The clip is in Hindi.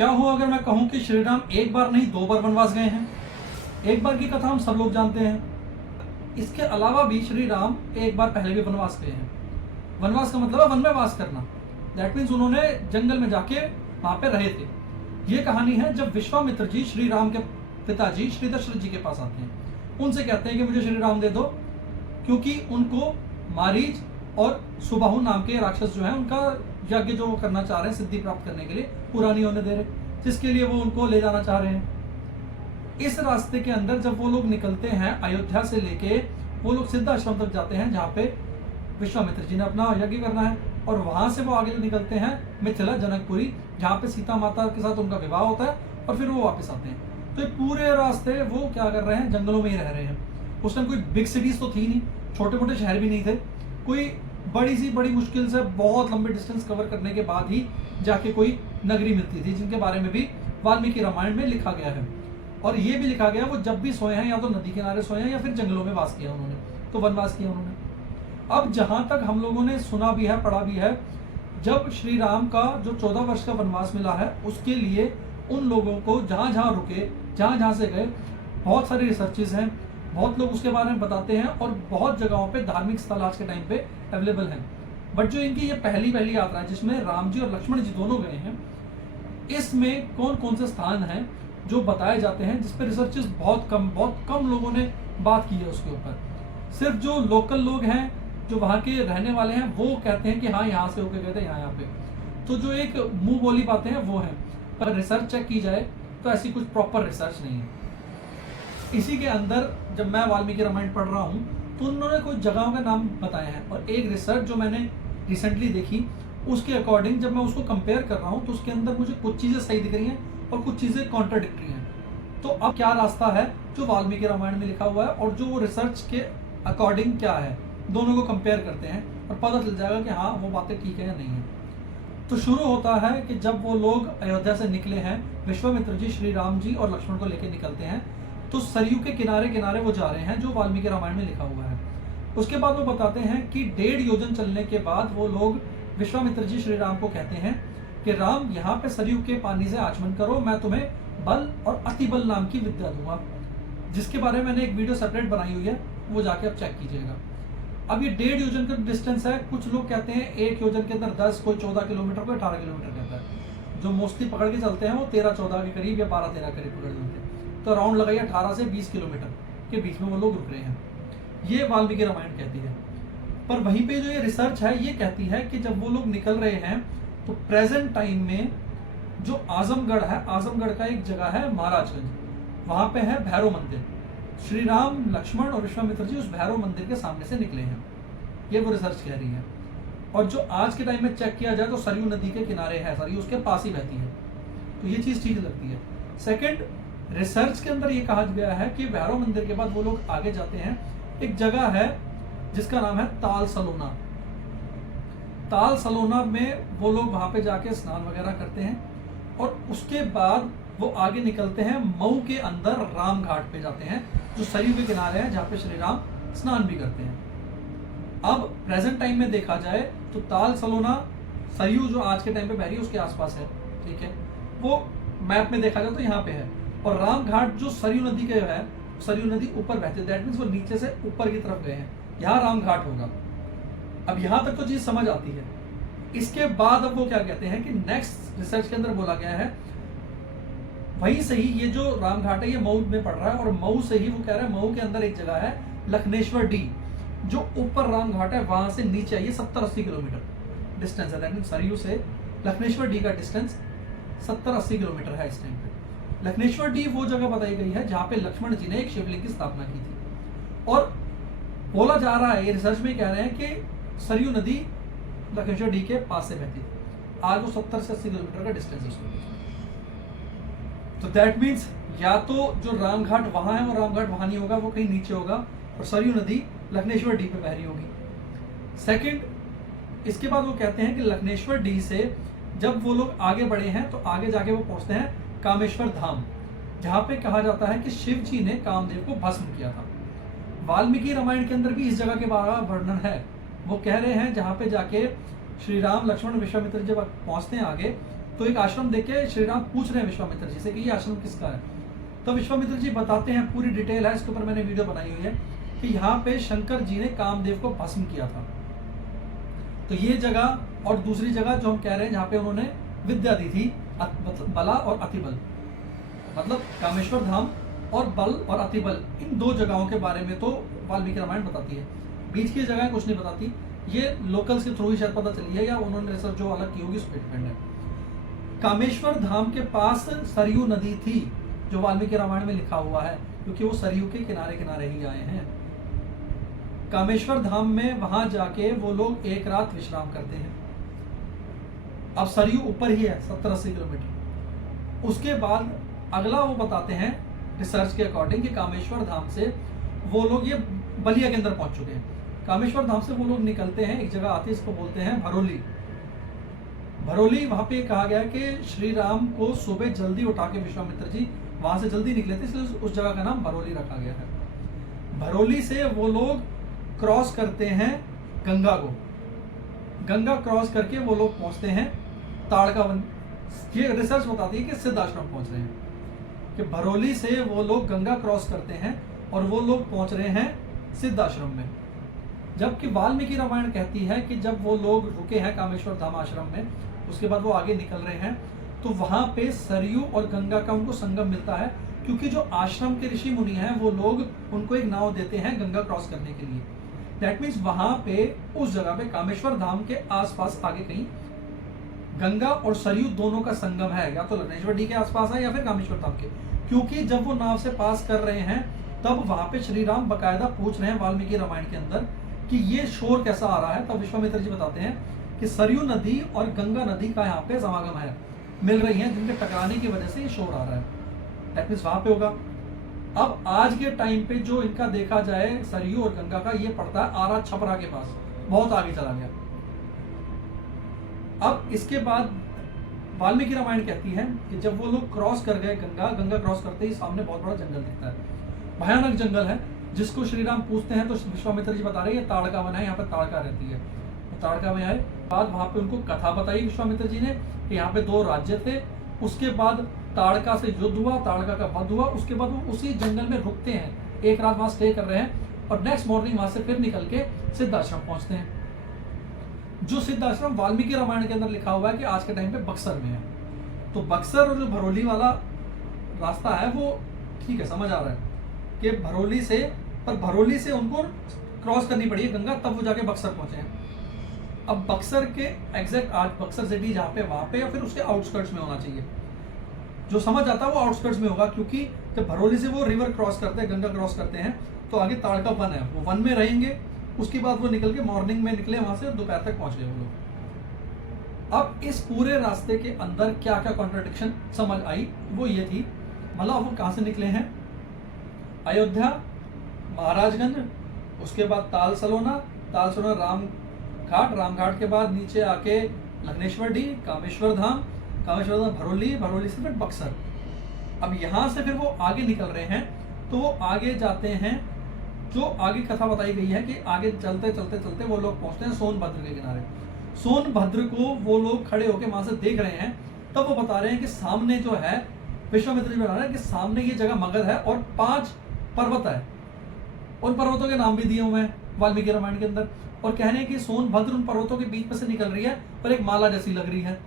क्या हो अगर मैं कहूं कि श्री राम एक बार नहीं 2 बार वनवास गए हैं। एक बार की कथा हम सब लोग जानते हैं। इसके अलावा भी श्री राम एक बार पहले भी वनवास गए हैं। वनवास का मतलब है वन में वास करना। दैट मीन्स उन्होंने जंगल में जाके वहां पे रहे थे। ये कहानी है जब विश्वामित्र जी श्री राम के पिताजी श्री दशरथ जी के पास आते हैं, उनसे कहते हैं कि मुझे श्री राम दे दो, क्योंकि उनको मारीच और सुबाहु नाम के राक्षस जो है उनका यज्ञ जो वो करना चाह रहे हैं सिद्धि प्राप्त करने के लिए पूरा नहीं होने दे रहे, जिसके लिए वो उनको ले जाना चाह रहे हैं। इस रास्ते के अंदर जब वो लोग निकलते हैं अयोध्या से लेके, वो लोग सिद्धाश्रम तक जाते हैं जहाँ पे विश्वामित्र जी ने अपना यज्ञ करना है, और वहां से वो आगे निकलते हैं मिथिला जनकपुरी, जहाँ पे सीता माता के साथ उनका विवाह होता है, और फिर वो वापस आते हैं। तो पूरे रास्ते वो क्या कर रहे हैं, जंगलों में ही रह रहे हैं। उस टाइम कोई बिग सिटीज तो थी नहीं, छोटे मोटे शहर भी नहीं थे, कोई बड़ी मुश्किल से बहुत लंबे डिस्टेंस कवर करने के बाद ही जाके कोई नगरी मिलती थी, जिनके बारे में भी वाल्मीकि रामायण में लिखा गया है। और ये भी लिखा गया वो जब भी सोए हैं या तो नदी किनारे सोए हैं या फिर जंगलों में वास किया उन्होंने, तो वनवास किया उन्होंने। अब जहां तक हम लोगों ने सुना भी है, पढ़ा भी है, जब श्री राम का जो 14 वर्ष का वनवास मिला है, उसके लिए उन लोगों को जहां जहां रुके, जहां जहां से गए, बहुत सारी रिसर्चेज हैं, बहुत लोग उसके बारे में बताते हैं, और बहुत जगहों पे धार्मिक स्थल आज के टाइम पे अवेलेबल हैं। बट जो इनकी ये पहली यात्रा है जिसमें राम जी और लक्ष्मण जी दोनों गए हैं, इसमें कौन कौन से स्थान हैं जो बताए जाते हैं, जिसपे रिसर्चेस बहुत कम लोगों ने बात की है उसके ऊपर। सिर्फ जो लोकल लोग हैं, जो वहाँ के रहने वाले हैं, वो कहते हैं कि हाँ यहाँ से होके गए थे यहाँ पे। तो जो एक मुंह बोली बातें हैं वो हैं, पर रिसर्च चेक की जाए तो ऐसी कुछ प्रॉपर रिसर्च नहीं है। इसी के अंदर जब मैं वाल्मीकि रामायण पढ़ रहा हूँ तो उन्होंने कुछ जगहों के नाम बताए हैं, और एक रिसर्च जो मैंने रिसेंटली देखी उसके अकॉर्डिंग जब मैं उसको कंपेयर कर रहा हूँ तो उसके अंदर मुझे कुछ चीज़ें सही दिख रही हैं और कुछ चीज़ें कॉन्ट्राडिक्टरी हैं। तो अब क्या रास्ता है जो वाल्मीकि रामायण में लिखा हुआ है और जो रिसर्च के अकॉर्डिंग क्या है, दोनों को कंपेयर करते हैं और पता चल जाएगा कि हाँ वो बातें ठीक है या नहीं है। तो शुरू होता है कि जब वो लोग अयोध्या से निकले हैं, विश्वामित्र जी श्री राम जी और लक्ष्मण को लेकर निकलते हैं, तो सरयू के किनारे किनारे वो जा रहे हैं, जो वाल्मीकि रामायण में लिखा हुआ है। उसके बाद वो बताते हैं कि 1.5 योजन चलने के बाद वो लोग विश्वामित्र जी श्री राम को कहते हैं कि राम यहाँ पे सरयू के पानी से आचमन करो, मैं तुम्हें बल और अति बल नाम की विद्या दूंगा, जिसके बारे में मैंने एक वीडियो सेपरेट बनाई हुई है, वो जाके आप चेक कीजिएगा। अब ये 1.5 योजन का डिस्टेंस है। कुछ लोग कहते हैं 1 योजन के अंदर 10, कोई 14 किलोमीटर, कोई 18 किलोमीटर कहता है। जो मोस्टली पकड़ के चलते हैं वो 13-14 के करीब या 12-13 करीब पकड़ लेते हैं। तो राउंड लगाइए 18 से 20 किलोमीटर के बीच में वो लोग रुक रहे हैं, ये वाल्मीकि रामायण कहती है। पर वहीं पे जो ये रिसर्च है ये कहती है कि जब वो लोग निकल रहे हैं तो प्रेजेंट टाइम में जो आजमगढ़ है, आजमगढ़ का एक जगह है महाराजगंज, वहां पे है भैरव मंदिर। श्री राम, लक्ष्मण और विश्वामित्र जी उस भैरव मंदिर के सामने से निकले हैं, ये वो रिसर्च कह रही है। और जो आज के टाइम में चेक किया जाए तो सरयू नदी के किनारे है, सरयू उसके पास ही बहती है, तो ये चीज ठीक लगती है। सेकंड, रिसर्च के अंदर ये कहा गया है कि भैरव मंदिर के बाद वो लोग आगे जाते हैं, एक जगह है जिसका नाम है ताल सलोना। ताल सलोना में वो लोग वहां पे जाके स्नान वगैरह करते हैं, और उसके बाद वो आगे निकलते हैं मऊ के अंदर राम घाट पे जाते हैं, जो सरयू के किनारे है, जहाँ पे श्री राम स्नान भी करते हैं। अब प्रेजेंट टाइम में देखा जाए तो ताल सलोना सरयू जो आज के टाइम पे बह रही है उसके आसपास है, ठीक है, वो मैप में देखा जाए तो यहाँ पे है। और राम घाट जो सरयू नदी के है, सरयू नदी ऊपर बहती है, दैट मीन्स वो नीचे से ऊपर की तरफ गए हैं, यहाँ राम घाट होगा। अब यहाँ तक तो चीज समझ आती है। इसके बाद अब वो क्या कहते हैं कि नेक्स्ट रिसर्च के अंदर बोला गया है वहीं से ही ये जो राम घाट है ये मऊ में पड़ रहा है, और मऊ से ही वो कह रहा है मऊ के अंदर एक जगह है लखनेश्वर डी, जो ऊपर राम घाट है वहां से नीचे आइए 70-80 किलोमीटर डिस्टेंस है। दैट मीन सरयू से लखनेश्वर डी का डिस्टेंस 70-80 किलोमीटर है इस टाइम पे। लखनेश्वर डी वो जगह बताई गई है जहां पे लक्ष्मण जी ने एक शिवलिंग की स्थापना की थी, और बोला जा रहा है, ये रिसर्च में कह रहे हैं कि सरयू नदी लखनेश्वर डी के पास से बहती थी। आज वो 70 से 80 किलोमीटर का डिस्टेंस है उसके बीच। तो दैट मीन्स या तो जो राम घाट वहां है वो राम घाट वहां नहीं होगा, वो कहीं नीचे होगा, और सरयू नदी लखनेश्वर डी पे बह रही होगी। सेकंड, इसके बाद वो कहते हैं कि लखनेश्वर डी से जब वो लोग आगे बढ़े हैं तो आगे जाके वो पहुंचते हैं कामेश्वर धाम, जहां पे कहा जाता है कि शिव जी ने कामदेव को भस्म किया था। वाल्मीकि रामायण के अंदर भी इस जगह के बारे में वर्णन है। वो कह रहे हैं जहां पे जाके श्री राम, लक्ष्मण, विश्वामित्र जब पहुंचते हैं आगे, तो एक आश्रम देख के श्री राम पूछ रहे हैं विश्वामित्र जी से कि ये आश्रम किसका है। तो विश्वामित्र जी बताते हैं, पूरी डिटेल है इसके ऊपर, मैंने वीडियो बनाई हुई है, कि यहाँ पे शंकर जी ने कामदेव को भस्म किया था। तो ये जगह, और दूसरी जगह जो हम कह रहे हैं जहाँ पे उन्होंने विद्या दी थी, बला और अतिबल, मतलब कामेश्वर धाम और बल और अतिबल, इन दो जगहों के बारे में तो वाल्मीकि रामायण बताती है। बीच की जगह कुछ नहीं बताती, ये लोकल्स के थ्रू ही शायद पता चली है, या उन्होंने रिसर्च जो अलग की होगी उस पर डिपेंड है। कामेश्वर धाम के पास सरयू नदी थी, जो वाल्मीकि रामायण में लिखा हुआ है, क्योंकि वो सरयू के किनारे किनारे ही आए हैं। कामेश्वर धाम में वहां जाके वो लोग एक रात विश्राम करते हैं। अब सरयू ऊपर ही है 70-80 किलोमीटर। उसके बाद अगला वो बताते हैं रिसर्च के अकॉर्डिंग कि कामेश्वर धाम से वो लोग, ये बलिया के अंदर पहुंच चुके हैं, कामेश्वर धाम से वो लोग निकलते हैं, एक जगह आती है, इसको बोलते हैं भरोली। भरोली, वहां पे कहा गया कि श्री राम को सुबह जल्दी उठा के विश्वामित्र जी वहां से जल्दी निकले थे, इसलिए उस जगह का नाम भरोली रखा गया है। भरोली से वो लोग क्रॉस करते हैं गंगा को, गंगा क्रॉस करके वो लोग पहुंचते हैं ताड़का वन। ये रिसर्च बताती है कि सिद्ध आश्रम पहुंच रहे हैं, कि भरोली से वो लोग गंगा क्रॉस करते हैं और वो लोग पहुंच रहे हैं सिद्ध आश्रम में। जबकि वाल्मीकि रामायण कहती है कि जब वो लोग रुके हैं कामेश्वर धाम आश्रम में, उसके बाद वो आगे निकल रहे हैं, तो वहां पे सरयू और गंगा का उनको संगम मिलता है, क्योंकि जो आश्रम के ऋषि मुनि हैं वो लोग उनको एक नाव देते हैं गंगा क्रॉस करने के लिए। दैट मीन्स वहां पे उस जगह पे कामेश्वर धाम के आसपास आगे कहीं गंगा और सरयू दोनों का संगम है, या तो लग्नेश्वर डी के आसपास है या फिर कामेश्वर धाम के। क्योंकि जब वो नाव से पास कर रहे हैं तब वहां पे श्री राम बकायदा पूछ रहे हैं वाल्मीकि रामायण के अंदर कि ये शोर कैसा आ रहा है। तब विश्वामित्र जी बताते हैं कि सरयू नदी और गंगा नदी का यहाँ पे समागम है, मिल रही है, जिनके टकराने की वजह से ये शोर आ रहा है। दैट मीन्स वहां पे होगा। अब आज के टाइम पे जो इनका देखा जाए सरयू और गंगा का, ये पड़ता है आरा छपरा के पास, बहुत आगे चला गया। अब इसके बाद वाल्मीकि रामायण कहती है कि जब वो लोग क्रॉस कर गए गंगा क्रॉस करते ही सामने बहुत बड़ा जंगल दिखता है, भयानक जंगल है, जिसको श्री राम पूछते हैं तो विश्वामित्र जी बता रहे हैं ये ताड़का वन है, यहाँ पे ताड़का रहती है। तो ताड़का में आए, बाद वहां पे उनको कथा बताई विश्वामित्र जी ने कि यहाँ पे 2 राज्य थे। उसके बाद ताड़का से युद्ध हुआ, ताड़का का वध हुआ, उसके बाद वो उसी जंगल में रुकते हैं, एक रात वहां स्टे कर रहे हैं, और नेक्स्ट मॉर्निंग वहां से फिर निकल के सिद्ध आश्रम पहुंचते हैं। जो सिद्ध आश्रम वाल्मीकि रामायण के अंदर लिखा हुआ है कि आज के टाइम पे बक्सर में है। तो बक्सर और जो भरोली वाला रास्ता है वो ठीक है, समझ आ रहा है कि भरोली से, पर भरोली से उनको क्रॉस करनी पड़ी है गंगा, तब वो जाके बक्सर पहुंचे हैं। अब बक्सर के एग्जैक्ट आज बक्सर सिटी जहाँ पे, वहां पे या फिर उसके आउटस्कर्ट्स में होना चाहिए। जो समझ आता है वो आउटस्कर्ट्स में होगा, क्योंकि जब भरोली से वो रिवर क्रॉस करते हैं, गंगा क्रॉस करते हैं, तो आगे ताड़का वन है, वो वन में रहेंगे। उसके बाद वो निकल के मॉर्निंग में निकले वहां से, दोपहर तक पहुंच गए वो लोग। अब इस पूरे रास्ते के अंदर क्या क्या कॉन्ट्रडिक्शन समझ आई, वो ये थी, मतलब वो कहां से निकले हैं, अयोध्या, महाराजगंज, उसके बाद ताल सलोना राम घाट के बाद नीचे आके लग्नेश्वर डी, कामेश्वर धाम भरोली, भरोली से फिर बक्सर। अब यहां से फिर वो आगे निकल रहे हैं, तो वो आगे जाते हैं, जो आगे कथा बताई गई है कि आगे चलते चलते चलते वो लोग पहुंचते हैं सोनभद्र के किनारे। सोनभद्र को वो लोग खड़े होकर वहां से देख रहे हैं, तब वो बता रहे हैं कि सामने जो है, विश्वामित्र जी बता रहे हैं कि सामने ये जगह मगध है और 5 पर्वत है। उन पर्वतों के नाम भी दिए हुए हैं वाल्मीकि रामायण के अंदर, और कह रहे हैं कि सोनभद्र उन पर्वतों के बीच में से निकल रही है और एक माला जैसी लग रही है।